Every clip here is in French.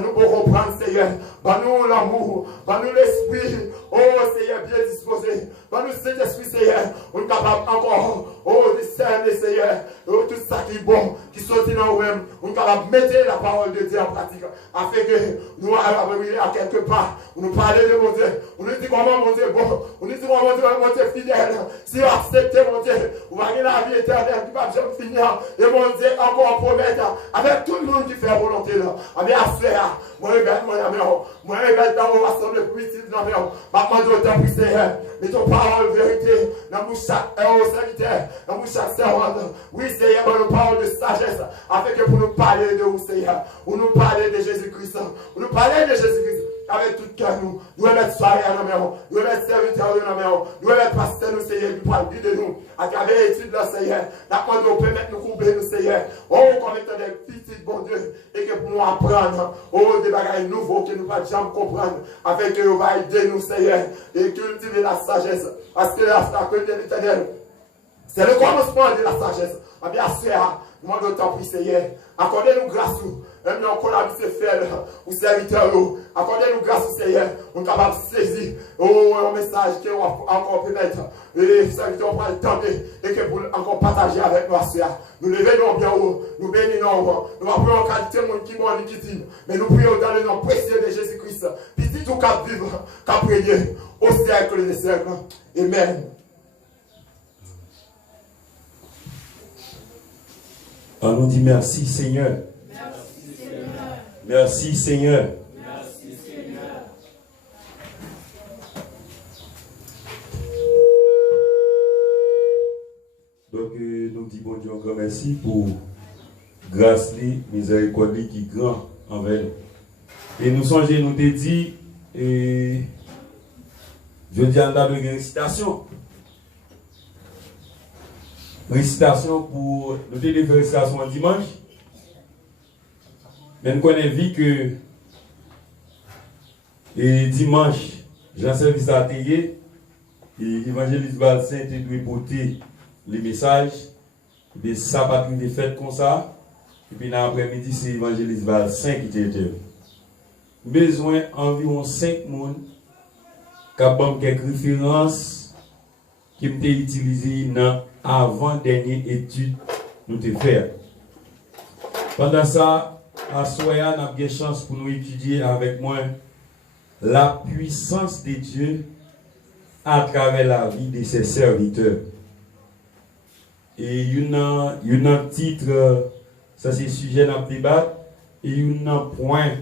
nous pour comprendre, Seigneur. Nous l'amour, nous l'esprit, oh Seigneur, bien disposé. Nous cet esprit, Seigneur, on est capable encore, oh, discerner, Seigneur, oh, tout ça qui est bon, qui sortit dans nous-mêmes. On est capable de mettre la parole de Dieu en pratique, afin que nous arrivions à quelque part, on nous parler de mon Dieu, on nous dit comment mon Dieu est bon, on nous dit comment mon Dieu est fidèle. Si vous acceptez mon Dieu, vous allez la vie éternelle qui va jamais finir, et mon Dieu encore promettre, avec tout le monde qui fait volonté là, avec affaire, moi, je dans mon assemblée primitive, dans mon temps pour Seigneur, mais ton parole vérité, dans mon chaque serviteur, dans mon chaque servante, oui Seigneur, dans nos paroles de sagesse, afin que pour nous parler de vous Seigneur, pour nous parler de Jésus-Christ, pour nous parler de Jésus-Christ, avec tout cœur nous, nous allons mettre soirée à nos mains, nous allons mettre serviteurs à nos mains, nous allons mettre pasteur nous Seigneur, qui parle de nous, à travers l'étude de Seigneur, la demande nous permettre nous couvrir nous Seigneur, oh, comme étant des petits bon Dieu, et que pour nous apprendre, oh, des bagages nouveaux que nous ne pouvons jamais comprendre, afin que nous va aider nous Seigneur, et cultiver la sagesse, parce que la sagesse de l'Éternel, c'est le commencement de la sagesse. Bien sûr, nous demandons autant pour Seigneur. Accordez-nous grâce, même encore la vie se fait, ou serviteurs, accordez-nous grâce, Seigneur. On est capable de saisir un message qui va encore permettre, les serviteurs pour le tendre, et que pour encore partager avec nous, nous levons bien haut, nous bénissons, nous appuyons en qualité de monde qui mort et qui dit, mais nous prions dans le nom précieux de Jésus-Christ. Puis dit tout qu'à vivre, qu'à prier, au siècle des siècles. Amen. On nous dit merci Seigneur. Merci Seigneur. Merci Seigneur. Merci Seigneur. Donc nous disons bon Dieu encore merci pour grâce, miséricorde qui est grand envers nous. Et nous songeons, nous te dit, et je dis en date de récitation. Récitation pour nous faire récitation dimanche. Mais nous connaissons vu que et dimanche, j'ai service à atelier et l'évangéliste Valsaint doit porter les messages. Et bien, ça va être fait comme ça. Et puis, dans l'après-midi, c'est l'évangéliste Valsaint qui était. Besoin environ 5 personnes qui ont quelques références qui ont été utilisées dans avant-dernière étude nous te faire. Pendant ça, à Soya, nous avons une chance pour nous étudier avec moi la puissance de Dieu à travers la vie de ses serviteurs. Et il y a un titre, ça c'est le sujet dans le débat, et il y a un point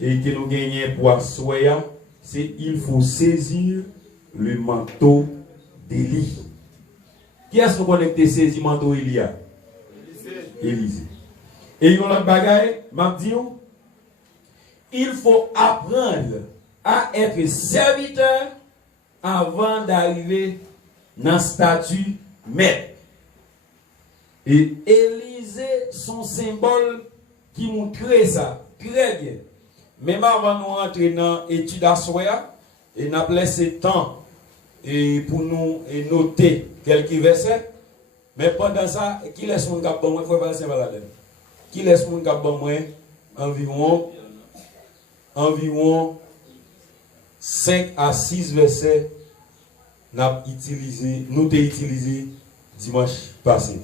et que nous gagnons pour Soya, c'est il faut saisir le manteau d'Élie. Qui est-ce qu'on connaît que saisi manteau Elia? Élisée. Et il y a un autre bagaille, m'a dit, il faut apprendre à être serviteur avant d'arriver dans le statut maître. Et Élisée, son symbole qui montre ça, très bien. Même avant de nous rentrer dans l'étude à Soya, et nous avons laissé temps et pour nous noter quelques versets. Mais pendant ça, qui laisse mon cap bon, il faut passer par la tête. Qui laisse mon cap bon, environ 5 à 6 versets nous avons utilisé dimanche passé.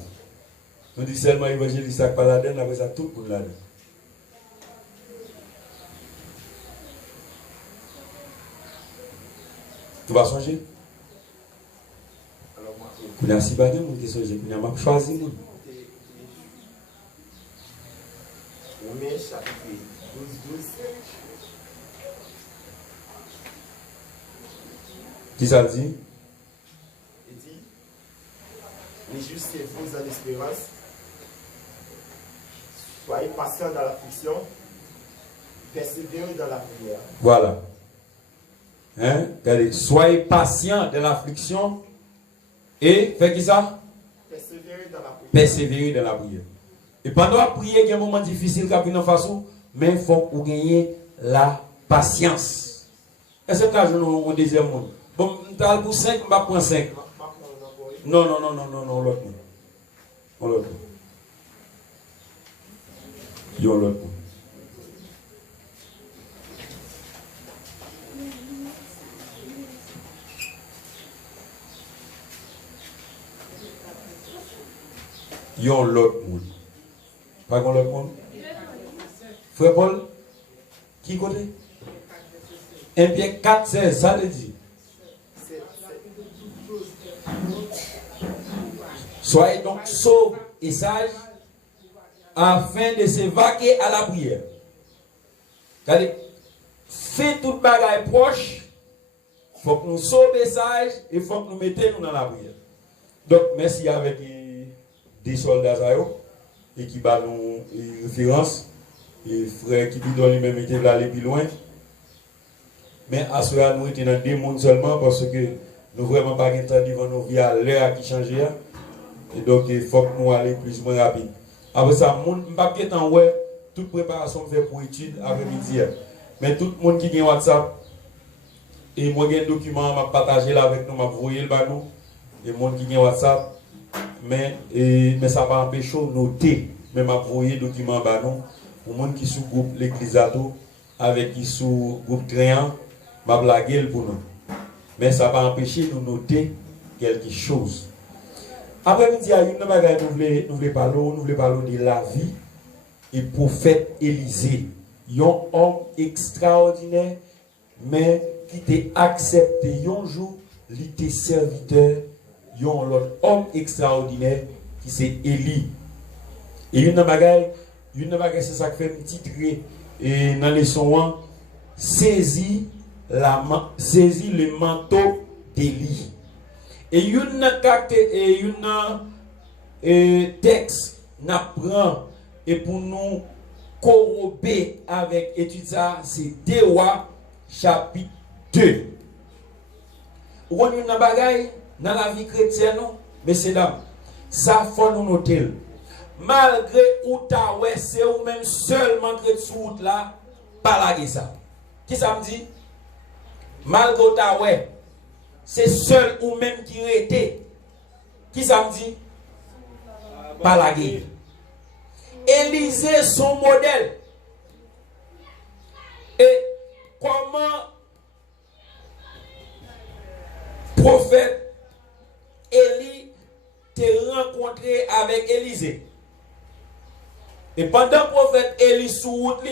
Nous disons seulement évangéliste avec Paladin, après ça tout pour la tête. Tu vas changer? Vous avez choisi, vous avez choisi. Romains chapitre 12. Qui ça dit? Il dit, les justes et faux dans l'espérance, soyez patients dans l'affliction, persévérez dans la prière. Voilà. Hein? Regardez, soyez patients dans l'affliction et faites qui ça? Persévérez dans la prière. Persévérer dans la prière. Et pendant la prière, il y a un moment difficile qui vient en façon, mais il faut que vous gagniez la patience. Est-ce que là, je au deuxième monde? Bon, tu as pour 5, je vais prendre 5. Non, l'autre. L'autre. yon l'autre monde. Pas qu'on l'autre monde? Frère Paul, qui côté? 1 Pierre 4, 16, ça le dit. Soyez donc sobres et sages afin de se vaquer à la prière. Regardez, fait toute bagaille proche, il faut que nous sobres et sages et il faut que nous mettions dans la prière. Donc, merci avec des soldats et qui bat nous référence. Et frère qui dit dans lui-même était aller plus loin. Mais à ce moment, nous étions dans 2 mondes seulement parce que nous vraiment pas de temps devant nos vies à l'heure qui change. Et donc, il faut que nous allions plus ou moins rapide. Après ça, je ne sais pas toute préparation fait pour études après-midi. Mais tout le monde qui a WhatsApp, et moi j'ai un document à partager là avec nous, je vais envoyer le banou. Et le monde qui a WhatsApp, mais ça va empêcher de noter, mais je vais envoyer le document à nous. Pour les gens qui sont groupe l'église avec qui sont groupe créant, je vais blaguer pour nous. Mais ça va empêcher de noter quelque chose. Après-midi, il y a une chose nous voulons parler de la vie et prophète Élisée. Un homme extraordinaire, mais qui t'a accepté un jour, il était serviteur, un autre homme extraordinaire qui c'est Élie. Et une bagaille, c'est ça qui fait un titre et dans les sons, saisis le manteau d'Élie. Et une texte n'apprend et pour nous corroborer avec étude ça, c'est 2 Rois chapitre 2. On a une bagaille dans la vie chrétienne, messieurs dames, ça faut nous noter. Malgré où ta ouais, c'est ou même seulement que sur route là, pas la ça. Qui ça me dit? Malgré où ta ouais, c'est seul ou même qui était. Qui ça me dit? Pas la guerre. Élisée son modèle. Et comment prophète Élie t'est rencontré avec Élisée. Et pendant le prophète Élie sous route,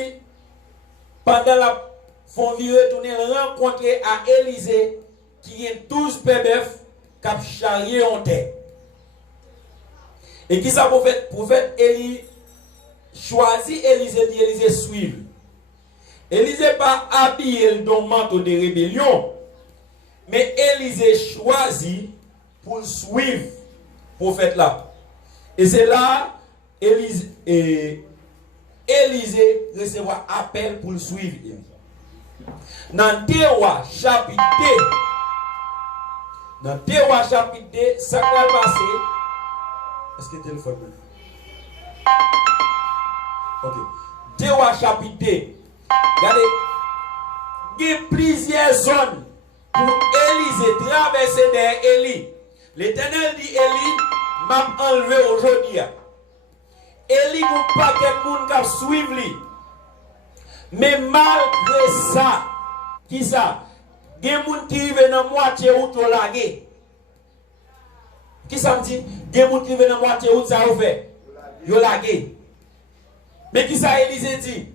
pendant la font virer tourner rencontrer à Élisée qui a 12 bœufs qui a charrié en terre. Et qui ça prophète Élie choisit Élisée dit Élisée suivre. Élisée pas habillé dans le manteau de rébellion, mais Élisée choisit pour suivre le prophète là. Et c'est là Élisée recevra appel pour le suivre. Dans 2 Rois chapitre 2, ça va passer. Est-ce que le téléphone ok. 2 Rois chapitre 2. Regardez. Il y a plusieurs zones pour Élisée traverser derrière Élie. L'Éternel dit Élie m'a enlevé aujourd'hui. Élie n'a pas quelqu'un qui suivre lui. Mais malgré ça, qui ça? Il y a des gens qui vivent dans la moitié route au lagué. Qui ça me dit? Il y a des gens qui vivent dans la moitié route, ça a fait. Ils ont lagué. Mais qui ça Élisée dit?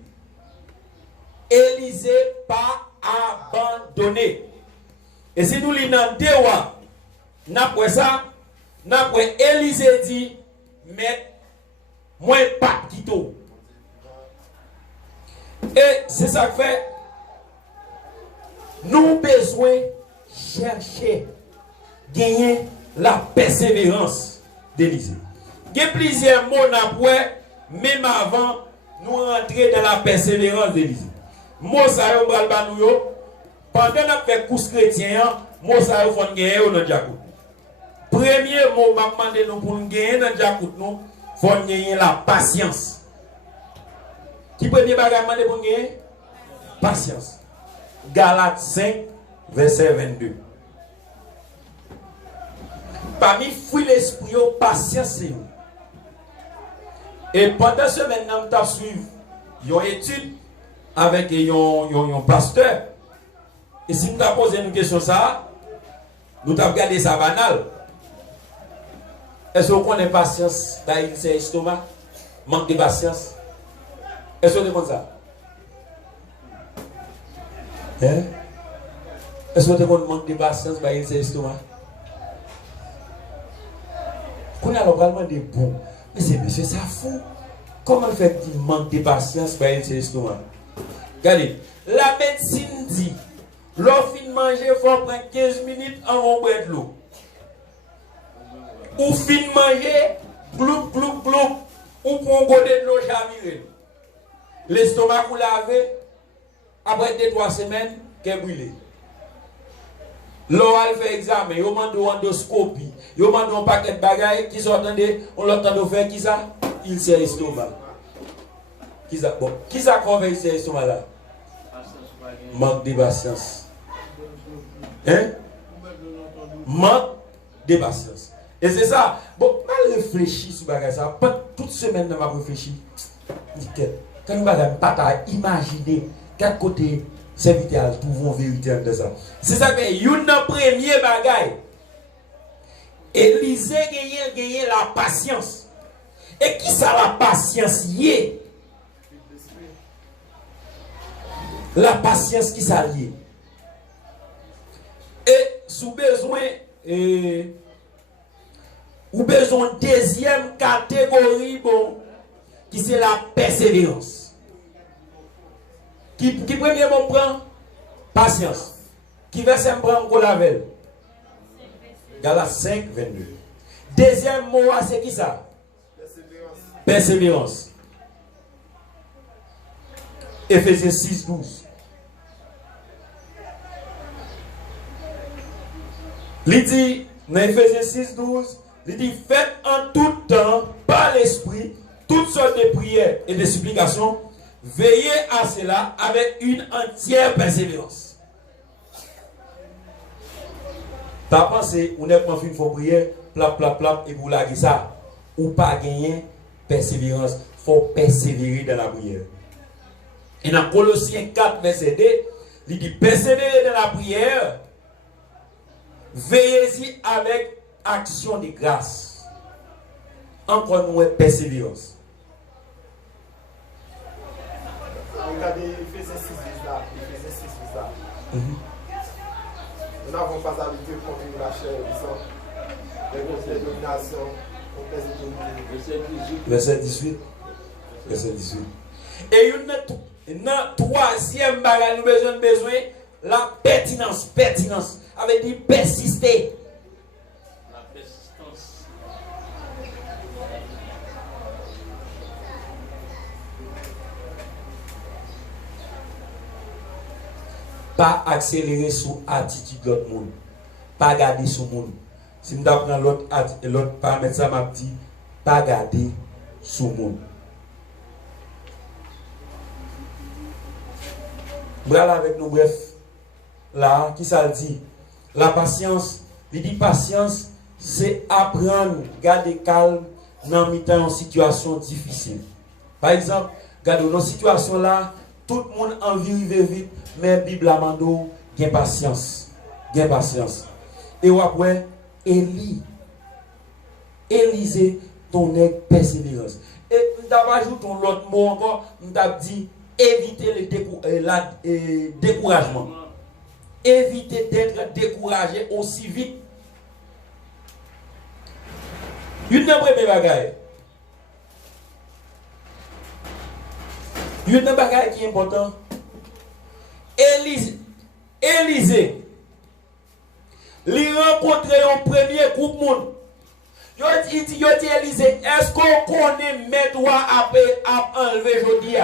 Élisée pas abandonné. Et si nous lisons dans 2 Rois, après ça, après Élisée dit, mais moi pas quito. Et c'est ça que fait. Nous besoin chercher, gagner la persévérance d'Élisée. Il y a plusieurs mots après, même avant nous rentrer dans la persévérance d'Élisée. Mot ça yo bral ba nou yo pendant n'a fait course chrétien, mot ça yo fon gagner dans Jacob. Premier mot m'a demandé nous pour gagner dans Jacob nous, faut gagner la patience. Qui premier bagage demandé pour gagner? Patience. Galates 5 verset 22. Parmi fruits l'esprit, patience c'est nous. Et pendant ce maintenant nous suivre une étude avec un pasteur. Et si nous avons posé une question ça, nous avons regardé ça banal. Est-ce qu'on connaît patience dans un estomac? Manque de patience. Est-ce qu'on connaît ça? Hein? Est-ce qu'on connaît manque de patience dans un estomac? Qu'on a normalement des bons. Mais c'est monsieur, ça fou. Comment fait-il manque de patience dans un estomac? Regardez, la médecine dit, l'offre de manger, il faut prendre 15 minutes avant de boire de l'eau. Ou fin manger, gloup, gloup, gloup, ou prend un godet de l'eau chavirée. L'estomac ou lavé, après 2-3 semaines, qu'est brûlé. L'eau elle fait examen, il demande une endoscopie, il demande un paquet de bagailles, qui sont entendés, on l'entend de faire qui ça? Il sait l'estomac. Qui ça? Bon, qui ça qu'on fait ici l'estomac là? Manque de patience. Hein? Manque de patience. Et c'est ça. Bon, mal réfléchi sur bagage ça. Pas toute semaine je m'a réfléchi. Quand nous allons pas imaginer quel côté serviteur trouvons vérité de ça. C'est ça que une premier bagage. Élisée gagne la patience. Et qui ça la patience y? La patience qui s'allie. Et sous besoin ou besoin deuxième catégorie bon qui c'est la persévérance. Qui premier bon prend patience. Qui verset prend qu'on lavel. Galates 5 22. Deuxième mot c'est qui ça? Persévérance. Éphésiens 6 12. Il dit, dans Ephésiens 6, 12, il dit, faites en tout temps, par l'esprit, toutes sortes de prières et de supplications, veillez à cela avec une entière persévérance. T'as pensé, on n'est pas fait une fois prière, plap, plap, plap, et vous l'avez ça, ou pas gagner persévérance, il faut persévérer dans la prière. Et dans Colossiens 4, verset 2, il dit, persévérer dans la prière, veillez-y avec action de grâce. Encore une persévérance. Regardez Ephésiens 6 là. Nous n'avons pas habité contre la chair et le sang, mais contre les dominations, contre les autorités. Verset 18. Verset 18. Et une troisième bagage, nous avons besoin la pertinence. Pertinence. Avec dit persister. La persistance. Pas accélérer sur l'attitude de l'autre monde. Pas garder sur le monde. Si nous apprenons l'autre paramètre, ça m'a dit, pas garder sur le monde. Voilà avec nous, bref. Là, qui ça dit? La patience, il dit patience, c'est apprendre, garder calme dans une situation difficile. Par exemple, regardez, dans cette situation là, tout le monde a envie de vivre vite, mais la Bible a demandé, gain patience. Gain patience. Et après, Élisée, ton persévérance. Et nous avons ajouté l'autre mot encore, nous avons dit éviter le découragement. Éviter d'être découragé aussi vite. Une première bagaille. Une bagaille qui est important. Élisée. Il rencontre un premier groupe monde. Il dit Élisée, est-ce qu'on connaît mes doigts à enlever aujourd'hui?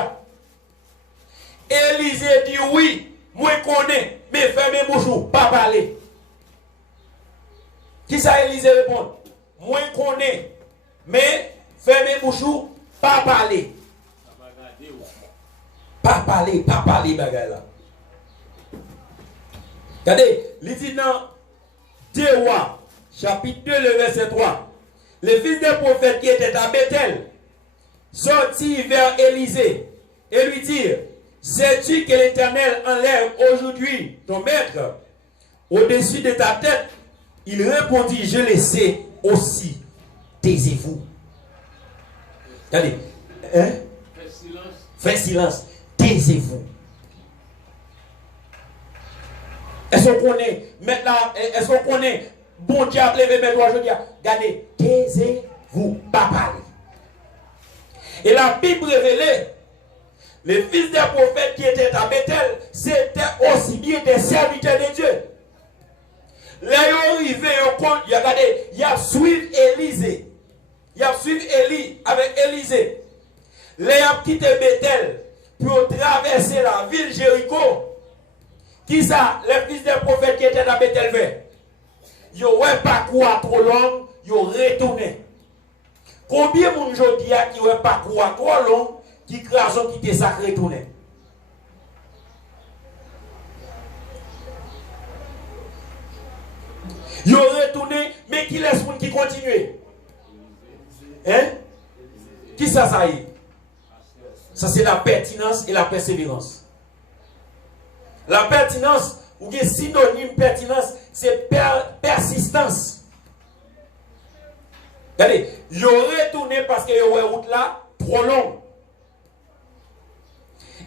Élisée dit oui, moi je connais, mais fermez bouche, pas parler. Qui ça Élisée répond? Moi je connais, mais fermez bouche, pas parler. Pas parler, bagaille là. Regardez, il dit dans 2 Rois, chapitre 2, le verset 3. Les fils des prophètes qui étaient à Bethel sortirent vers Élisée et lui dirent, sais-tu que l'Éternel enlève aujourd'hui ton maître au-dessus de ta tête? Il répondit, je le sais aussi. taisez-vous. Regardez. Hein? Faites silence. Taisez-vous. Est-ce qu'on connaît maintenant, est-ce qu'on connaît bon diable levé mes doigts, je dis, regardez, taisez-vous, pas parler. Et la Bible révélée, les fils des prophètes qui étaient à Bethel, c'était aussi bien des serviteurs de Dieu. Là, ils arrivés, regardez, il y a suivi Élisée. Il y a suivi Élie avec Élisée. Là, ils ont quitté Bethel pour traverser la ville Jéricho. Qui ça? Les fils des prophètes qui étaient dans Bethel vert. Ils n'ont pas quoi trop long, ils ont retourné. Combien de gens aujourd'hui qui n'ont pas quoi trop long, qui crasent qui étaient ça retourné? Ils ont retourné, mais qui laisse monde qui continue? Hein? Qui ça y est? Ça c'est la pertinence et la persévérance. La pertinence, ou bien synonyme pertinence, c'est persistance. Regardez, ils ont retourné parce qu'il y a une route là trop longue.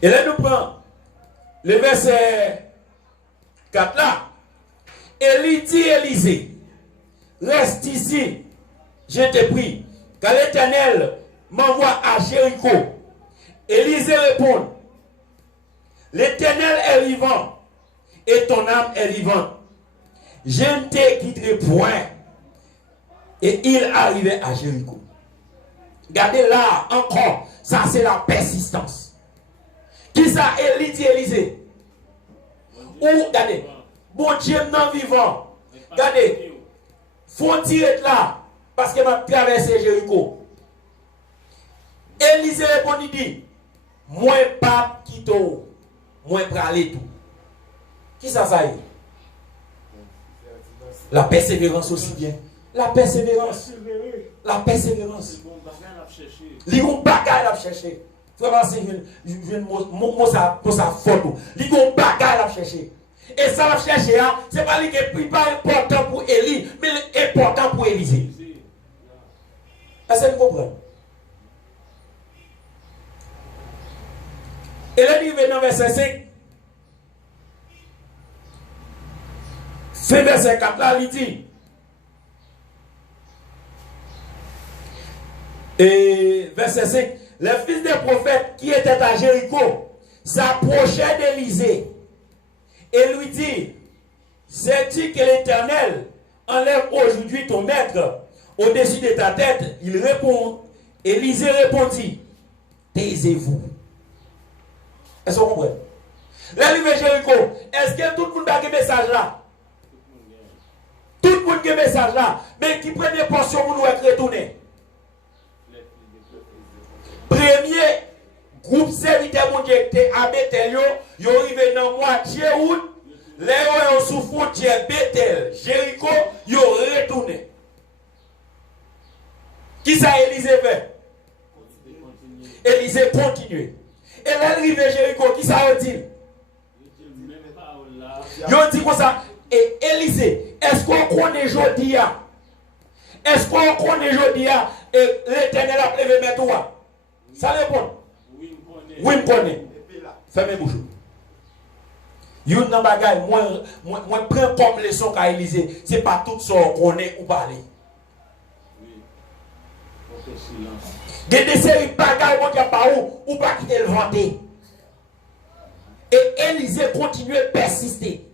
Et là, nous prenons le verset 4 là. Élie dit Élisée, reste ici, je te prie, car l'Éternel m'envoie à Jéricho. Élisée répond, l'Éternel est vivant et ton âme est vivante. Je ne te quitterai point. Et il arrivait à Jéricho. Regardez là encore, ça c'est la persistance. Qui ça? Élie dit Élisée. Ou regardez, bon Dieu non vivant. Regardez, faut tirer là parce que m'a traversé Jéricho. Élisée répond, il dit, moi pas quitte. Moi, pour aller tout. Qui ça y est? La persévérance aussi bien. La persévérance. La persévérance. Les bons bagages à chercher. Vraiment, c'est une photo. Les bons bagages à chercher. Et ça va chercher, c'est pas lui qui est pas important pour Élie, mais important pour Élisée. Est-ce que vous comprenez? Et là, il vient dans verset 5. C'est verset 4 là, il dit. Et verset 5. Les fils des prophètes qui étaient à Jéricho s'approchaient d'Élisée et lui dit, sais-tu que l'Éternel enlève aujourd'hui ton maître au-dessus de ta tête? Il répond. Élisée répondit, taisez-vous. Est-ce qu'on comprend? Là, il Jéricho. Est-ce que tout le monde a un message là? Tout le monde a un message là. Mais qui prend des portions pour nous être retournés? Premier groupe serviteur mon Dieu était à Bethel, ils arrivé dans moitié août, les gens sous frontière Bethel, Jéricho, ils ont retourné. Qui ça Élisée fait? Élisée continue. Et là, arrivé Jéricho, qui ça a dit? Ils ont dit comme ça. Et Élisée, est-ce qu'on connaît aujourd'hui? Est-ce qu'on connaît aujourd'hui? Et l'Éternel a levé mes doigts. Ça répond. Oui, je connais. Fermez bouche. Yon nan bagay, moi prends comme leçon qu'à Élisée. Ce n'est pas tout ça qu'on est ou parler. Il y a des séries de bagailles ou pas quitter le vanter. Et Élisée continue à persister.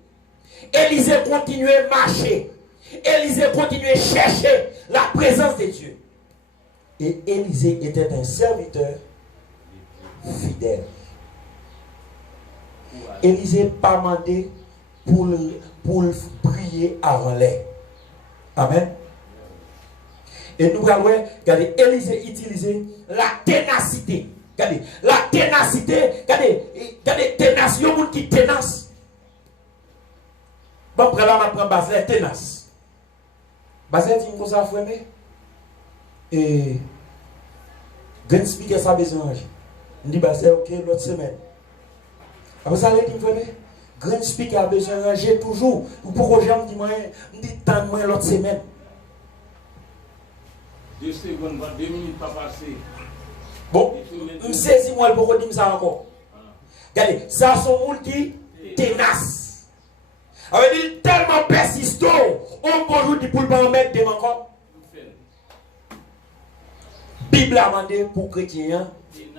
Élisée continue à marcher. Élisée continue à chercher la présence de Dieu. Et Élisée était un serviteur fidèle. Élisée n'a pas demandé pour prier avant l'air. Amen. Et nous allons regarder, Élisée utilisait la ténacité. Regardez, la ténacité, regardez, ténace, il y a des gens qui ténace. Bon, après là, on prend Basel, ténace. Basel dit qu'on s'est affirmé. Et Grand Speaker ça besoin. On dit Basel, ok, l'autre semaine. Après ça, il dit Grand Speaker a besoin de ranger toujours. Ou pourquoi j'aime dire, on dit tant de l'autre semaine. 2 secondes, 2 minutes pas passé. Bon, je saisis moi pour dire ça encore. Regardez, ça sont gens qui tenaces. Ça veut dire tellement persistant, on peut jouer pour ne pas mettre des encore. Bible a demandé pour chrétiens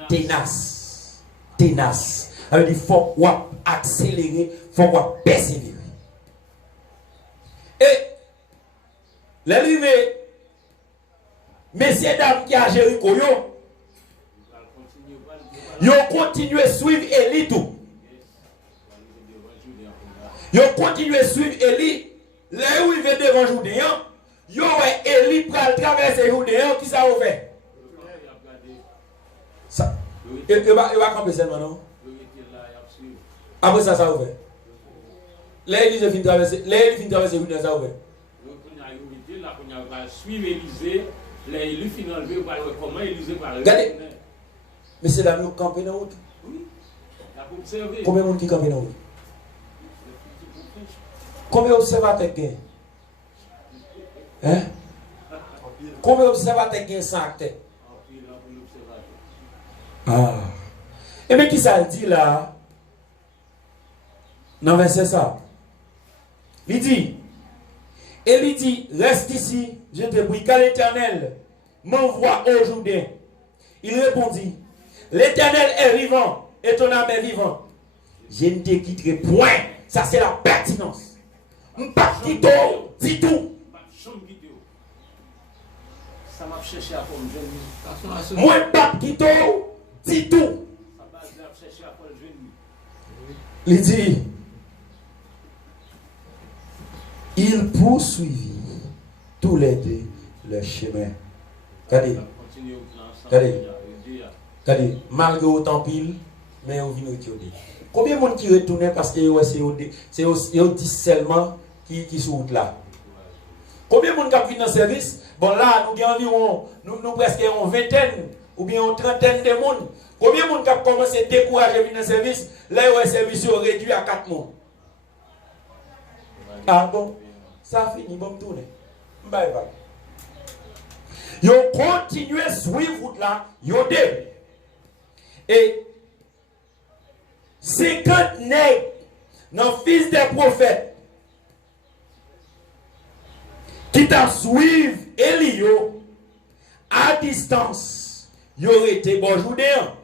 tenace. Tenace. Ça veut dire qu'il faut accélérer, il faut persévérer. Et l'arrivée, messieurs dames qui a Jéricho, ils continuent à suivre Élie tout. Ils continuent à suivre Élie. Là où il vient devant Joudéen, ils ont Élie pour traverser Joudéen, qui ça a fait? Ça. Il va camper seulement, non? Après ça, ça a fait. Là, Élie vient traverser Joudéen, ça a fait. Suivre Élysée, il finit enlever comment Élysée va le regardez, mais c'est la même campé dans la route. Oui, il a observé. Combien de monde qui campent dans la route? Combien d'observateurs gagnent? Hein? Combien d'observateurs gagnent sans acte? Ah. Et bien qui ça dit là? Non, mais c'est ça. Il dit, et il dit, reste ici, je te prie, car l'Éternel m'envoie aujourd'hui. Il répondit, l'Éternel est vivant et ton âme est vivante. Je ne te quitterai point. Ça c'est la pertinence. Pas quitter, dis tout. Ça m'a cherché à comme jeune. Moi pas quitter, dis tout. Il dit, il poursuivit tous les deux leur chemin. Regardez, regardez, malgré autant pile, mais on vient retirer. Combien de monde qui retourne parce que c'est au seulement qui sont là? Combien de monde qui viennent dans le service? Bon là, nous avons environ, nous presque une vingtaine ou bien une trentaine de monde. Combien de monde qui a commencé à décourager à venir dans le service? Là, il y a un service réduit à 4 mois. Ah bon? Ça finit, bon tourner. Bye bye. Ils ont continué à suivre route là, ils ont dit. Et 50 nègres, nos fils des prophètes, qui t'a suivi Élio à distance, ils ont été bon Joudéen.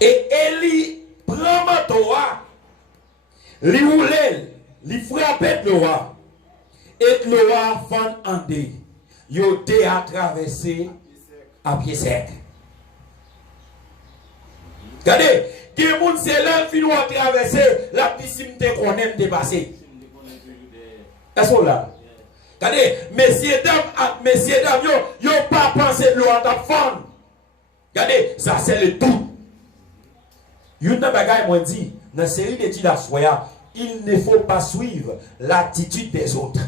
Et Élie prend ma Torah, li roulait, li frappait le roi. Et le roi fond en deux. Il a traversé à pied sec. Regardez, des gens c'est là qui ont traversé la piscine de qu'on aime dépasser. Est-ce que là? Regardez, messieurs dames, ils n'ont pas pensé de l'eau en fond. Regardez, ça c'est le tout. Une bagaille m'a dit, dans la série d'études à Soya, il ne faut pas suivre l'attitude des autres.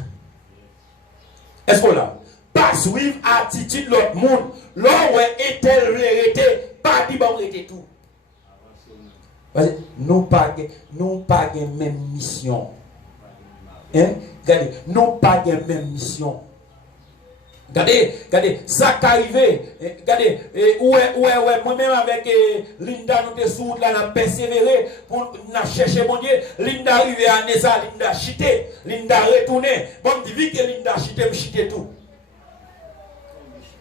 Est-ce que là? Pas suivre l'attitude de l'autre monde. L'homme est-elle vérité? Pas dit bon, vérité tout. Parce que nous pas la même mission. Hein? Regardez, nous pas la même mission. Regardez, ça qui arrivé. Regardez, moi-même avec Linda, nous sommes sous là, nous avons persévéré pour chercher mon Dieu. Linda arrivé à Neza, Linda chité, Linda retourné. Bon, dit que Linda chité, me chité tout.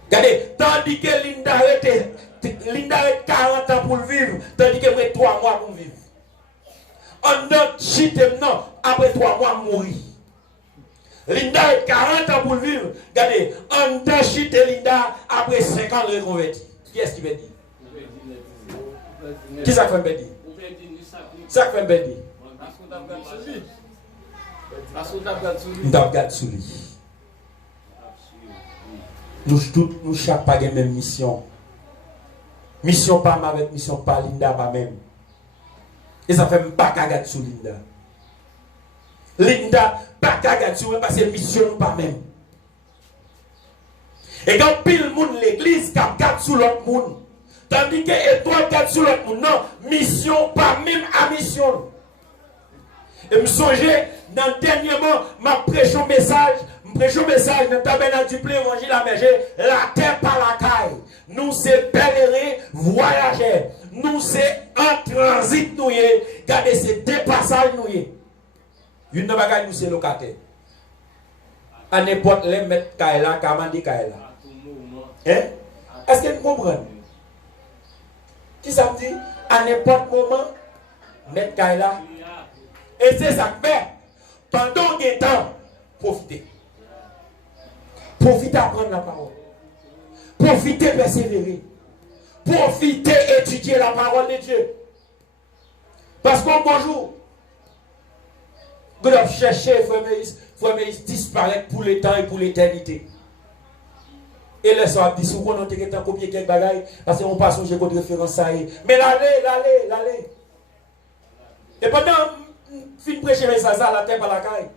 Regardez, tandis que Linda a 40 ans pour vivre, tandis que j'ai 3 mois pour vivre. On a chité maintenant, après 3 mois, mourir. Linda a 40 ans pour vivre. Regardez, on a chité Linda après 5 ans de reconverti. Qui est-ce qui veut dire? Qui ça fait un dire? Ça fait un dire? Nous avons sous lui. Nous chaque pas la même mission. Mission pas avec mission pas Linda pas même. Et ça fait pas qu'à sous Linda. Linda pas qu'à sous même parce que mission pas même. Et quand pile monde l'église qui garde sous l'autre monde. Tandis que toi garde sous l'autre monde non, mission pas même à mission. Et me songer dans dernièrement m'a prêché un message, Je prêche un message dans le tabernacle du plein évangile à Berger. La terre par la caille. Nous c'est pèlerins, voyageurs. Nous c'est en transit nous. Regardez, c'est dépassage nous. Une bagaille nous c'est locataire. À n'importe les mètres caille là, comment dit caille là. Hein? Est-ce que vous comprenez? Qui ça me dit? À n'importe moment, mettre caille là. Et c'est ça que fait. Pendant un temps, profitez. Profitez apprendre la parole. Profitez persévérer. Profitez étudier la parole de Dieu. Parce qu'un bonjour, vous devez chercher, frère Moïse disparaître pour le temps et pour l'éternité. Et les soirs, dit, si vous avez copié quelques bagailles, parce qu'on passe au jeu de référence à eux. Mais l'allez. Et pendant, fin prêcher ça, la terre par la caille.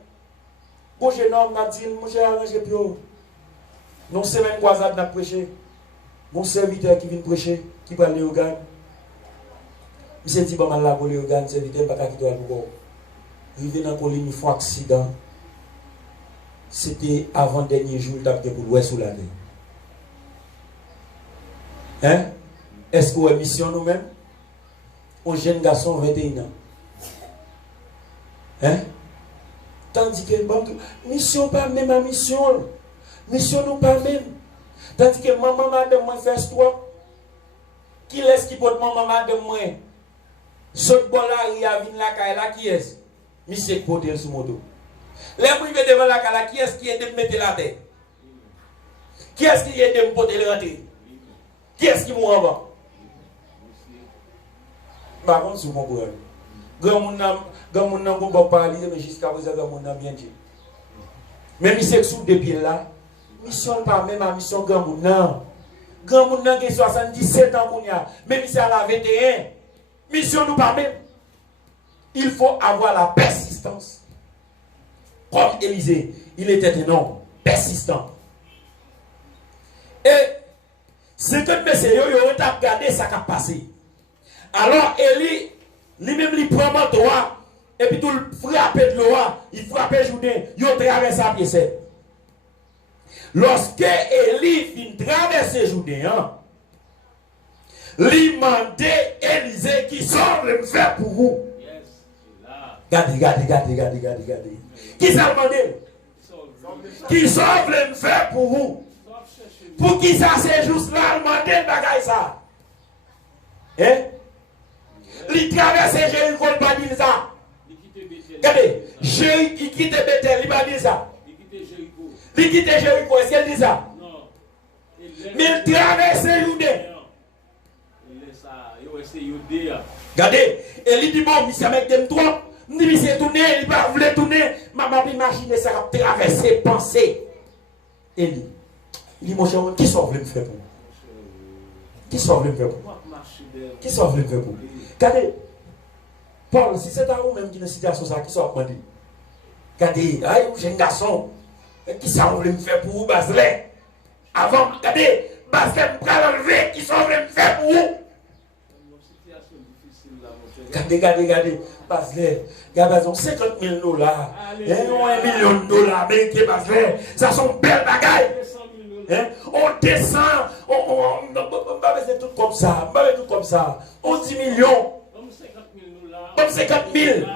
Bon jeune homme m'a dit, mon cher, arrangez plus haut. Non, semaine croisade n'a prêché. Mon serviteur qui vient prêcher, qui va aller au GAN. Il s'est dit, bon, mal là pour aller au GAN, serviteur, pas qui doit nous voir. Il vient dans la colline, il fait un accident. C'était avant-dernier jour, il a pour l'ouest sous la terre. Hein? Est-ce qu'on a mission nous-mêmes? Un jeune garçon 21 ans. Hein? Tandis que mission pas même à mission. Mission nous pas même. Tandis que maman madame moi fait toi. Qui laisse qui porte maman madame moi? Saute bon là il a vinn la caille là qui est? Monsieur porter sur moto. Les privés devant la caille là qui est qui aide de mettre la tête? Qui est-ce qui aide de porter le rentrer? Qui est-ce qui mourra avant? Par contre, c'est mon problème. Grand monde n'a pas parlé, mais jusqu'à présent, grand monde n'a bien dit. Même si c'est sous des pieds là, mission pas même à mission grand monde. Non. Grand monde n'a que 77 ans qu'on y a. Même si c'est à la 21, mission nous pas même. Il faut avoir la persistance. Comme Élisée, il était un homme persistant. Et c'est que monsieur yo a regardé ça qui a passé. Alors Élie, lui-même il prend manteau et puis tout le frappe de l'eau, il frappe Jourdain, il traverse à pied sec. Lorsque Élie vient traverser Jourdain, il demandait Élisée qui sauve le faire pour vous. Regardez. Qui ça demandé? Qui sauve le faire pour vous? Pour qui ça c'est juste là, demander le bagage ça? Hein? Il traverse Jéricho, il va dire ça. Regardez, Jéricho, il quitte Bethel, il va dire ça. Il quitte Jéricho, est-ce qu'elle dit ça? Non. Mais il traverse Judée. Regardez, et il dit bon, monsieur avec dem trop. Il dit monsieur tourner, il va vouloir tourner. Maman imagine ça va traverser penser. Et il dit mon cher, qui sauve le faire pour vous? Qui sauve le faire pour vous? Qui sauve le faire pour vous? Regardez, Paul, si c'est à vous même qui est dans cette situation, qui sauve le faire? Regardez, j'ai un garçon qui sauve le faire pour vous, Baselé. Avant, regardez, Baselé me prend l'enlever, qui sauve le faire pour vous? Regardez, Baselé, regardez, 50 000 $, $1 million, mais qui Baselé, ça sont belles bagailles. On descend, on va faire tout comme ça, on 10 millions, comme 50 000.